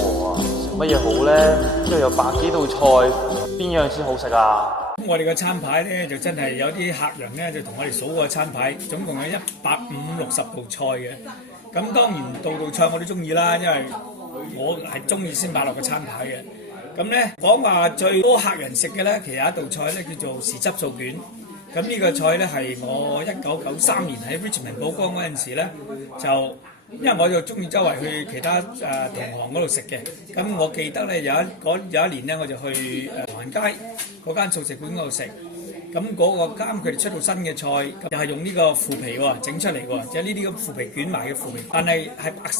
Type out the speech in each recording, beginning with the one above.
喎，食乜嘢好咧？因為有百幾道菜，邊樣先好食啊？我哋嘅餐牌咧就真係有啲客人咧就同我哋數個餐牌，總共有150-160道菜嘅。咁當然道菜我都中意啦，因為我係中意先擺落個餐牌嘅。咁咧講話最多客人食嘅咧，其實有一道菜咧叫做豉汁素卷。咁呢個菜咧係我1993年喺 Richmond 寶崗嗰陣時咧，就因為我就中意周圍去其他同行嗰度食嘅。咁我記得咧有一年咧我就去唐人街嗰間素食館嗰度食。咁嗰個啱佢哋出到新嘅菜，又係用呢個腐皮喎整出嚟喎，即係呢啲咁腐皮捲埋嘅腐皮，但係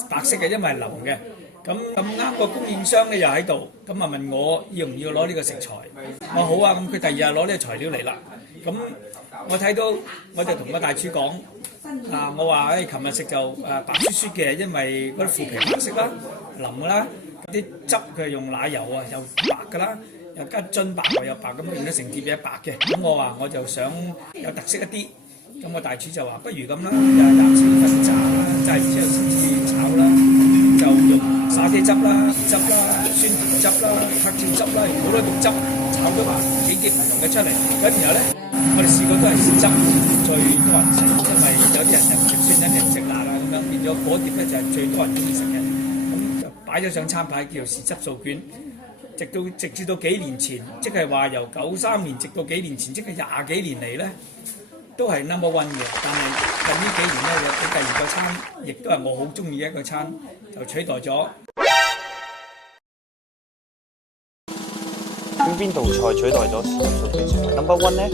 白色嘅，因為係腍嘅。咁啱個供應商咧又喺度，咁啊問我要唔要攞呢個食材，我好啊，咁佢第二日攞呢個材料嚟啦。咁我睇到我就同個大廚講，我話琴日食就白雪雪嘅，因為嗰啲腐皮白色啦、腍㗎啦，啲汁佢係用奶油啊，又白㗎啦。又加津白又白咁變咗成碟嘢白嘅，咁我話我就想有特色一啲，咁個大廚就話不如咁啦，又係攬少份炸啦，炸完之後先至炒啦，就用沙爹汁啦、魚汁啦、酸甜汁啦、黑椒汁啦，好多種汁炒咗埋幾碟唔同嘅出嚟，咁然後咧我哋試過都係豉汁最多人食，因為有啲人又唔食酸，有啲人唔食辣啊咁樣，變咗嗰碟咧就係最多人中意食嘅，咁就擺咗上餐牌叫做豉汁素卷。直至到幾年前，即係話由93年直到幾年前，即係20幾年嚟咧，都係 number one 嘅。但係近呢幾年咧，有第二個餐，亦都係我好中意嘅一個餐，就取代咗。咁邊道菜取代咗豉汁素卷成為 number one 咧？